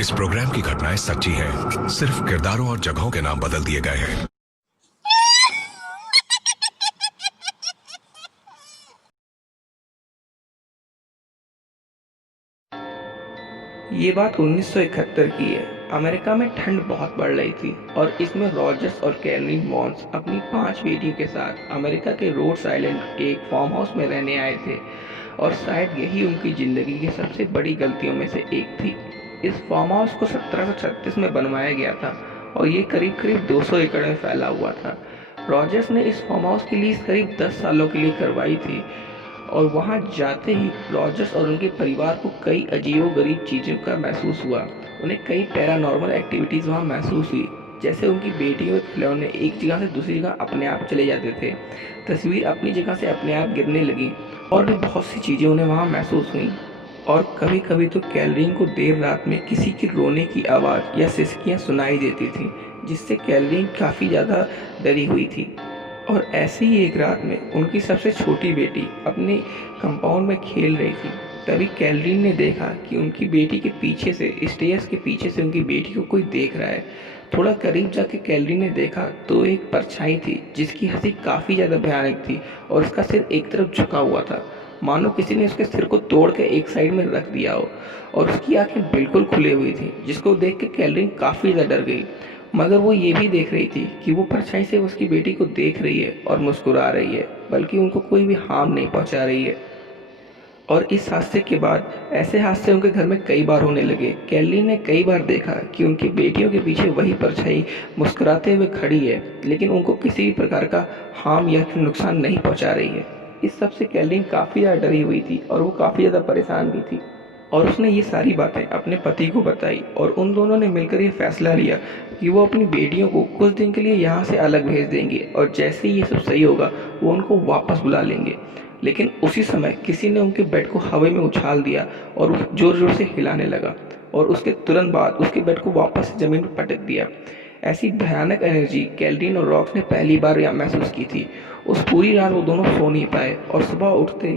इस प्रोग्राम की घटनाएं सच्ची हैं, सिर्फ किरदारों और जगहों के नाम बदल दिए गए हैं। ये बात 1971 की है। अमेरिका में ठंड बहुत बढ़ रही थी और इसमें रॉजर्स और कैरोलिन मॉन्स अपनी 5 बेटियों के साथ अमेरिका के रोड्स आइलैंड के एक फार्म हाउस में रहने आए थे और शायद यही उनकी ज़िंदगी की सबसे बड़ी गलतियों में से एक थी। इस फार्म हाउस को 1736 में बनवाया गया था और ये करीब करीब 200 एकड़ में फैला हुआ था। रॉजर्स ने इस फार्म हाउस की लीज करीब 10 सालों के लिए करवाई थी और वहां जाते ही रॉजर्स और उनके परिवार को कई अजीबोगरीब चीज़ों का महसूस हुआ। उन्हें कई पैरानॉर्मल एक्टिविटीज़ वहां महसूस हुई, जैसे उनकी बेटियों के खिलौने एक जगह से दूसरी जगह अपने आप चले जाते थे, तस्वीर अपनी जगह से अपने आप गिरने लगी और भी बहुत सी चीज़ें उन्हें वहां महसूस हुई। और कभी कभी तो कैलरीन को देर रात में किसी की रोने की आवाज़ या सिसकियाँ सुनाई देती थी, जिससे कैलरीन काफ़ी ज़्यादा डरी हुई थी। और ऐसी ही एक रात में उनकी सबसे छोटी बेटी अपने कंपाउंड में खेल रही थी। तभी कैलरीन ने देखा कि उनकी बेटी के पीछे से, स्टेयर्स के पीछे से उनकी बेटी को कोई देख रहा है। थोड़ा करीब जाके कैलरीन ने देखा तो एक परछाई थी जिसकी हंसी काफ़ी ज़्यादा भयानक थी और उसका सिर एक तरफ झुका हुआ था, मानो किसी ने उसके सिर को तोड़ के एक साइड में रख दिया हो। और उसकी आंखें बिल्कुल खुली हुई थी, जिसको देख के कैलरीन काफ़ी ज़्यादा डर गई। मगर वो ये भी देख रही थी कि वो परछाई से उसकी बेटी को देख रही है और मुस्कुरा रही है, बल्कि उनको कोई भी हार्म नहीं पहुंचा रही है। और इस हादसे के बाद ऐसे हादसे उनके घर में कई बार होने लगे। कैली ने कई बार देखा कि उनकी बेटियों के पीछे वही परछाई मुस्कुराते हुए खड़ी है, लेकिन उनको किसी भी प्रकार का हार्म या फिर नुकसान नहीं पहुंचा रही है। इस सब से कैली काफ़ी ज़्यादा डरी हुई थी और वो काफ़ी ज़्यादा परेशान भी थी। और उसने ये सारी बातें अपने पति को बताई और उन दोनों ने मिलकर ये फैसला लिया कि वो अपनी बेटियों को कुछ दिन के लिए यहाँ से अलग भेज देंगे और जैसे ही ये सब सही होगा वो उनको वापस बुला लेंगे। लेकिन उसी समय किसी ने उनके बेड को हवा में उछाल दिया और वो जोर जोर से हिलाने लगा और उसके तुरंत बाद उसके बेड को वापस ज़मीन पर पटक दिया। ऐसी भयानक एनर्जी कैल्डीन और रॉक्स ने पहली बार यहाँ महसूस की थी। उस पूरी रात वो दोनों सो नहीं पाए और सुबह उठते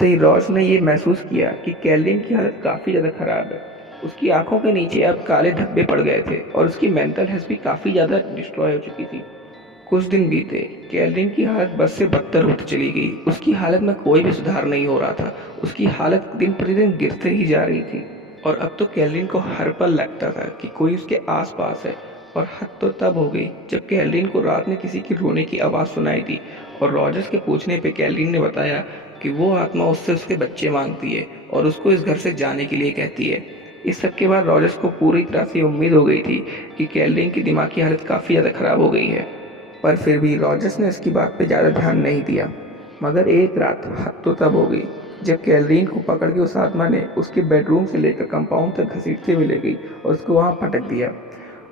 ही रॉस ने ये महसूस किया कि कैल्डीन की हालत काफ़ी ज़्यादा ख़राब है। उसकी आंखों के नीचे अब काले धब्बे पड़ गए थे और उसकी मेंटल हेल्थ भी काफ़ी ज़्यादा डिस्ट्रॉय हो चुकी थी। कुछ दिन बीते, कैल्डीन की हालत बस से बदतर होती चली गई। उसकी हालत में कोई भी सुधार नहीं हो रहा था। उसकी हालत दिन प्रतिदिन गिरते ही जा रही थी और अब तो कैल्डीन को हर पल लगता था कि कोई उसके आसपास है। और हद तो तब हो गई जब कैल्डीन को रात में किसी की रोने की आवाज़ सुनाई दी और रॉजर्स के पूछने पे कैल्डीन ने बताया कि वो आत्मा उससे उसके बच्चे मांगती है और उसको इस घर से जाने के लिए कहती है। इस सब के बाद रॉजर्स को पूरी तरह से उम्मीद हो गई थी कि कैल्डीन की दिमाग की हालत काफ़ी ज़्यादा ख़राब हो गई है, पर फिर भी रॉजर्स ने इसकी बात पे ज़्यादा ध्यान नहीं दिया। मगर एक रात हद तो तब हो गई जब कैलरीन को पकड़ के उस आत्मा ने उसके बेडरूम से लेकर कंपाउंड तक घसीटते हुए ले गई और उसको वहाँ पटक दिया।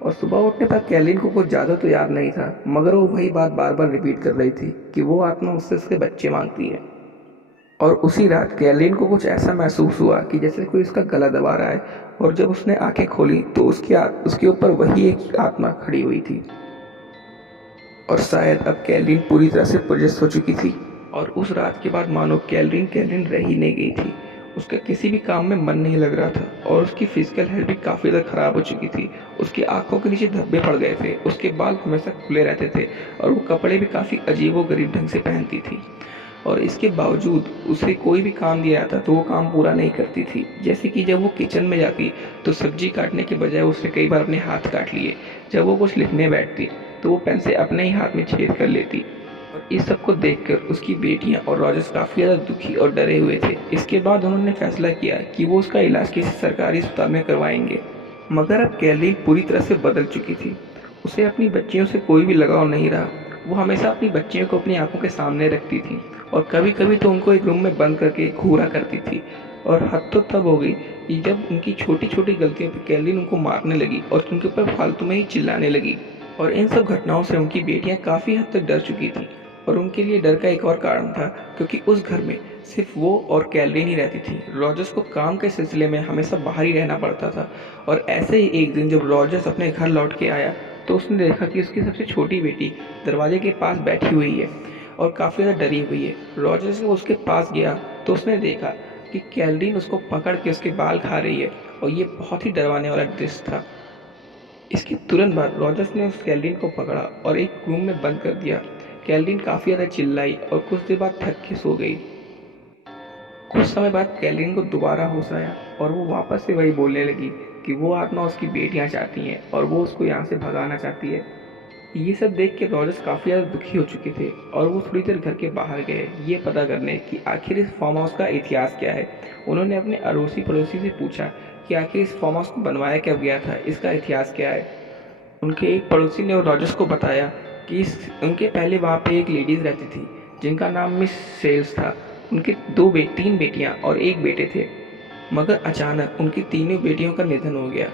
और सुबह उठने पर कैलरीन को कुछ ज़्यादा तो याद नहीं था, मगर वो वही बात बार बार रिपीट कर रही थी कि वो आत्मा उससे उसके बच्चे मांगती है। और उसी रात कैलरीन को कुछ ऐसा महसूस हुआ कि जैसे कोई उसका गला दबा रहा है और जब उसने आंखें खोली तो उसके ऊपर वही एक आत्मा खड़ी हुई थी। और शायद अब कैलरीन पूरी तरह से पोजेस हो चुकी थी और उस रात के बाद मानो कैलरीन कैलरीन रह ही नहीं गई थी। उसका किसी भी काम में मन नहीं लग रहा था और उसकी फिजिकल हेल्थ भी काफ़ी ज़्यादा ख़राब हो चुकी थी। उसकी आंखों के नीचे धब्बे पड़ गए थे, उसके बाल हमेशा खुले रहते थे और वो कपड़े भी काफ़ी अजीबोगरीब ढंग से पहनती थी। और इसके बावजूद उसे कोई भी काम दिया जाता तो वो काम पूरा नहीं करती थी। जैसे कि जब वो किचन में जाती तो सब्जी काटने के बजाय उसने कई बार अपने हाथ काट लिए। जब वो कुछ लिखने बैठती तो वो पेन से अपने ही हाथ में छेद कर लेती। और इस सब को देखकर उसकी बेटियां और रॉजर्स काफ़ी ज़्यादा दुखी और डरे हुए थे। इसके बाद उन्होंने फैसला किया कि वो उसका इलाज किसी सरकारी अस्पताल में करवाएंगे। मगर अब कैली पूरी तरह से बदल चुकी थी। उसे अपनी बच्चियों से कोई भी लगाव नहीं रहा। वो हमेशा अपनी बच्चियों को अपनी आंखों के सामने रखती थी और कभी कभी तो उनको एक रूम में बंद करके घूरा करती थी। और हद तो तब हो गई कि जब उनकी छोटी छोटी गलतियों पर कैलिन उनको मारने लगी और उनके ऊपर फालतू में ही चिल्लाने लगी। और इन सब घटनाओं से उनकी बेटियां काफ़ी हद तक डर चुकी थी। और उनके लिए डर का एक और कारण था, क्योंकि उस घर में सिर्फ वो और कैलरीन ही रहती थी। रॉजर्स को काम के सिलसिले में हमेशा बाहर ही रहना पड़ता था। और ऐसे ही एक दिन जब रॉजर्स अपने घर लौट के आया तो उसने देखा कि उसकी सबसे छोटी बेटी दरवाजे के पास बैठी हुई है और काफ़ी ज़्यादा डरी हुई है। रॉजर्स जब उसके पास गया तो उसने देखा कि कैलरीन उसको पकड़ के उसके बाल खा रही है और ये बहुत ही डरवाने वाला दृश्य था। इसके तुरंत बाद रॉजर्स ने उस कैलरीन को पकड़ा और एक रूम में बंद कर दिया। कैलरीन काफ़ी ज़्यादा चिल्लाई और कुछ देर बाद थक के सो गई। कुछ समय बाद कैलरीन को दोबारा होश आया और वो वापस से वही बोलने लगी कि वो आत्मा उसकी बेटियां चाहती हैं और वो उसको यहाँ से भगाना चाहती है। ये सब देख के रॉजर्स काफ़ी ज़्यादा दुखी हो चुके थे और वो थोड़ी देर घर के बाहर गए ये पता करने कि आखिर इस फार्म हाउस का इतिहास क्या है। उन्होंने अपने अड़ोसी पड़ोसी से पूछा कि आखिर इस फार्म हाउस को बनवाया कब गया था, इसका इतिहास क्या है। उनके एक पड़ोसी ने रॉजर्स को बताया कि उनके पहले वहाँ पे एक लेडीज़ रहती थी जिनका नाम मिस सेल्स था। उनके तीन बेटियाँ और एक बेटे थे, मगर अचानक उनकी तीनों बेटियों का निधन हो गया।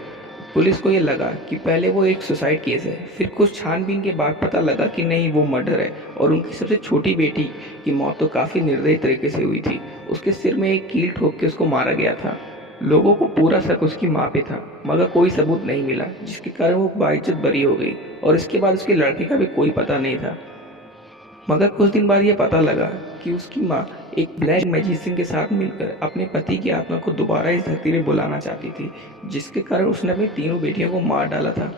पुलिस को ये लगा कि पहले वो एक सुसाइड केस है, फिर कुछ छानबीन के बाद पता लगा कि नहीं वो मर्डर है और उनकी सबसे छोटी बेटी की मौत तो काफ़ी निर्दयी तरीके से हुई थी। उसके सिर में एक कील ठोक के उसको मारा गया था। लोगों को पूरा शक उसकी माँ पे था, मगर कोई सबूत नहीं मिला जिसके कारण वो बाइज्जत बरी हो गई और इसके बाद उसके लड़के का भी कोई पता नहीं था। मगर कुछ दिन बाद ये पता लगा कि उसकी माँ एक ब्लैक मैजिशियन के साथ मिलकर अपने पति की आत्मा को दोबारा इस धरती में बुलाना चाहती थी, जिसके कारण उसने अपनी तीनों बेटियों को मार डाला था।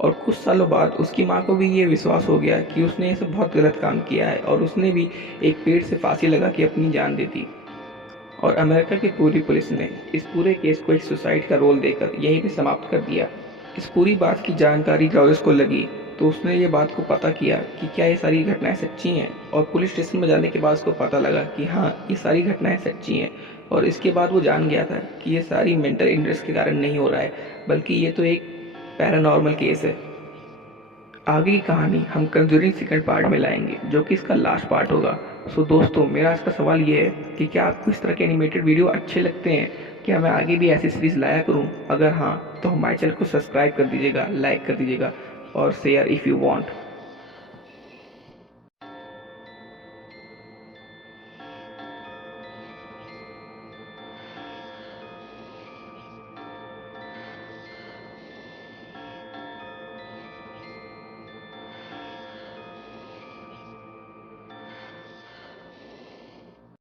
और कुछ सालों बाद उसकी माँ को भी ये विश्वास हो गया कि उसने ये सब बहुत गलत काम किया है और उसने भी एक पेड़ से फांसी लगा के अपनी जान दे दी। और अमेरिका की पूरी पुलिस ने इस पूरे केस को एक सुसाइड का रोल देकर यहीं पे समाप्त कर दिया। इस पूरी बात की जानकारी रॉजर्स को लगी तो उसने ये बात को पता किया कि क्या ये सारी घटनाएं सच्ची हैं, और पुलिस स्टेशन में जाने के बाद उसको पता लगा कि हाँ ये सारी घटनाएं सच्ची हैं। और इसके बाद वो जान गया था कि ये सारी मेंटल इलनेस के कारण नहीं हो रहा है, बल्कि ये तो एक पैरानॉर्मल केस है। आगे की कहानी हम कंजूरिंग सेकंड पार्ट में लाएंगे, जो कि इसका लास्ट पार्ट होगा। सो दोस्तों, मेरा आज का सवाल ये है कि क्या आपको इस तरह के एनिमेटेड वीडियो अच्छे लगते हैं? क्या मैं आगे भी ऐसी सीरीज़ लाया करूं? अगर हाँ तो हमारे चैनल को सब्सक्राइब कर दीजिएगा, लाइक कर दीजिएगा और शेयर इफ़ यू वांट।